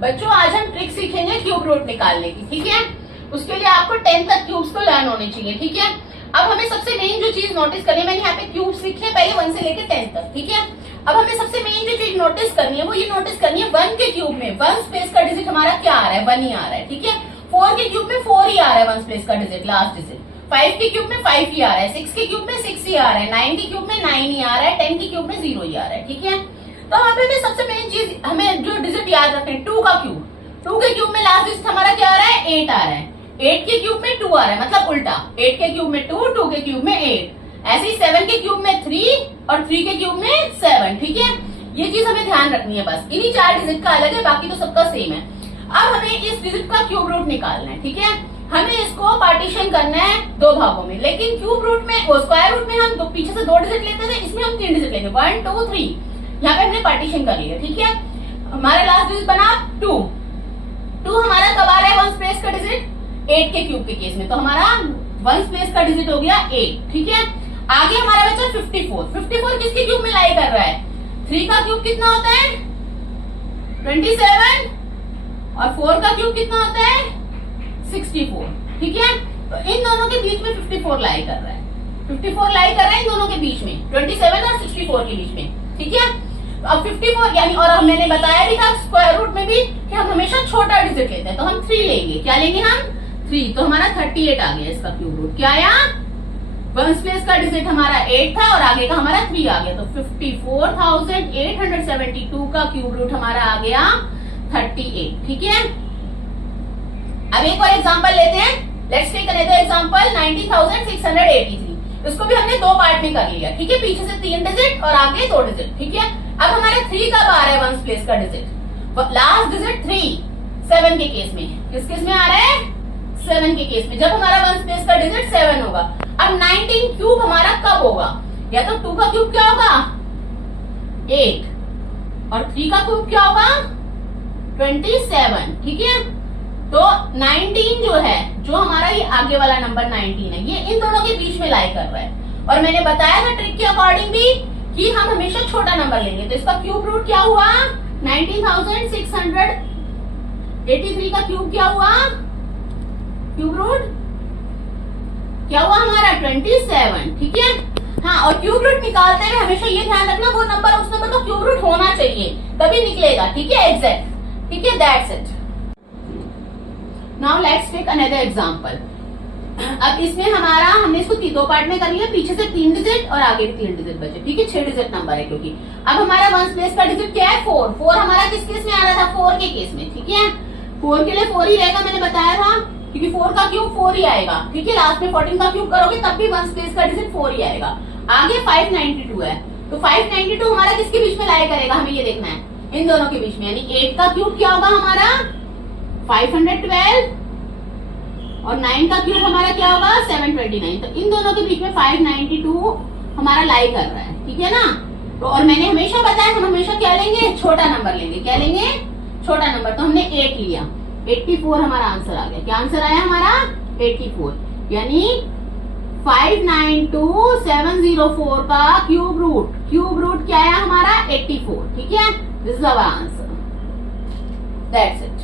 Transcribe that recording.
बच्चों आज हम ट्रिक सीखेंगे क्यूब रूट निकालने की, ठीक है। उसके लिए आपको 10 तक क्यूब्स को लर्न होने चाहिए, ठीक है। अब हमें सबसे मेन जो चीज नोटिस करनी है, मैंने यहाँ पे क्यूब्स लिखे पहले 1 से लेकर 10 तक, ठीक है। अब हमें सबसे मेन जो चीज नोटिस करनी है वो ये नोटिस करनी है 1 के क्यूब में 1 स्पेस का डिजिट हमारा क्या आ रहा है, 1 ही आ रहा है, ठीक है। 4 के क्यूब में 4 ही आ रहा है 1 स्पेस का डिजिट, लास्ट डिजिट। 5 के क्यूब में 5 ही आ रहा है, 6 के क्यूब में 6 ही आ रहा है, 9 के क्यूब में 9 ही आ रहा है, 10 के क्यूब में 0 ही आ रहा है, ठीक है। तो हमें सबसे मेन चीज हमें जो डिजिट याद रखना है 2 का क्यूब। 2 के क्यूब में लास्ट डिजिट हमारा क्या आ रहा है, 8 आ रहा है। 8 के क्यूब में 2 आ रहा है, मतलब उल्टा 8 के क्यूब में 2, 2 के क्यूब में 8। ऐसे ही 7 के क्यूब में 3 और 3 के क्यूब में 7, ठीक है। ये चीज हमें ध्यान रखनी है, बस इन्हीं 4 डिजिट का अलग है, बाकी तो सबका सेम है। अब हमें इस डिजिट का क्यूब रूट निकालना है, ठीक है। हमें इसको पार्टीशन करना है 2 भागों में, लेकिन क्यूब रूट में स्क्वायर रूट में हम पीछे से 2 डिजिट लेते थे, इसमें हम 3 डिजिट लेंगे, 1 2 3। यहाँ पे हमने पार्टीशन कर लिया, ठीक है। हमारा लास्ट डिजिट बना 2। 2 हमारा कब आ रहा है 1 स्पेस का डिजिट, 8 के क्यूब के केस में, तो हमारा 1 स्पेस का डिजिट हो गया 8, ठीक है। आगे हमारा बचा 54। 54 किसके क्यूब में लाई कर रहा है, 3 का क्यूब कितना होता है 27 और 4 का क्यूब कितना होता है 64, ठीक है। तो इन दोनों के बीच में 54 लाई कर रहा है, 54 लाई कर रहा है इन दोनों के बीच में, 27 और 64 के बीच में, ठीक है। तो अब 54 यानी, और मैंने बताया भी था स्क्वायर रूट में भी कि हम हमेशा छोटा डिजिट लेते हैं, तो हम 3 लेंगे। क्या लेंगे हम 3, तो हमारा 38 आ गया इसका क्यूब रूट। क्या आया, 1 स्पेस का डिजिट हमारा 8 था और आगे का हमारा 3 आ गया, तो 54,872 का क्यूब रूट हमारा आ गया 38, ठीक है। अब एक और एग्जांपल लेते हैं, लेट्स टेक अनदर एग्जांपल 19,683। इसको भी हमने 2 पार्ट में कर लिया, ठीक है। पीछे से 3 डिजिट और आगे 2 डिजिट, ठीक है। अब हमारा 3 कब आ रहा है 1 स्पेस का डिजिट, लास्ट डिजिट 3 7 के केस में, किस केस में आ रहा है 7 के केस में, जब हमारा 1 स्पेस का डिजिट 7 होगा। अब 19 क्यूब हमारा कब होगा, या तो 2 का क्यूब क्या होगा 8 और 3 का क्यूब क्या होगा 27, ठीक है। तो 19 जो है, जो हमारा ये आगे वाला नंबर 19 है, ये इन दोनों के बीच में लाई कर रहा है। और मैंने बताया था ट्रिक के अकॉर्डिंग भी कि हम हमेशा छोटा नंबर लेंगे, तो इसका क्यूब रूट क्या हुआ 19,683 का क्यूब क्या हुआ, क्यूब रूट क्या हुआ हमारा 27, ठीक है। हाँ, और क्यूब रूट निकालते हुए हमेशा ये ध्यान रखना वो नंबर उस नंबर का क्यूब रूट होना चाहिए, तभी निकलेगा, ठीक है, एग्जैक्ट, ठीक है। That's it. Now let's take another example. अब इसमें हमारा, हमने इसको 2 पार्ट में कर लिया, पीछे से 3 डिजिट और आगे भी 3 डिजिट बचे, ठीक है। 6 डिजिट नंबर है, क्योंकि अब हमारा 1 स्पेस का डिजिट क्या है 4। 4 हमारा किस केस में आ रहा था 4 के केस में, ठीक है। 4 के लिए 4 ही रहेगा, मैंने बताया था, क्योंकि 4 का क्यूब 4 ही आएगा, ठीक है। लास्ट में 14 का क्यूब करोगे तब भी 1 स्पेस का डिजिट 4 ही आएगा। आगे 592 है, तो 592 हमारा किसके बीच में लाई करेगा, हमें ये देखना है, इन दोनों के बीच में, यानी 8 का क्यूब क्या होगा हमारा 512 और 9 का क्यूब हमारा क्या होगा 729। तो इन दोनों के बीच में 592 हमारा लाई कर रहा है, ठीक है ना। तो और मैंने हमेशा बताया हम हमेशा क्या लेंगे, छोटा नंबर लेंगे। क्या लेंगे, छोटा नंबर। तो हमने 8 लिया, 84 हमारा आंसर आ गया। क्या आंसर आया हमारा 84, यानी 592704 का क्यूब रूट क्या आया हमारा 84, ठीक है। This is our answer, that's it.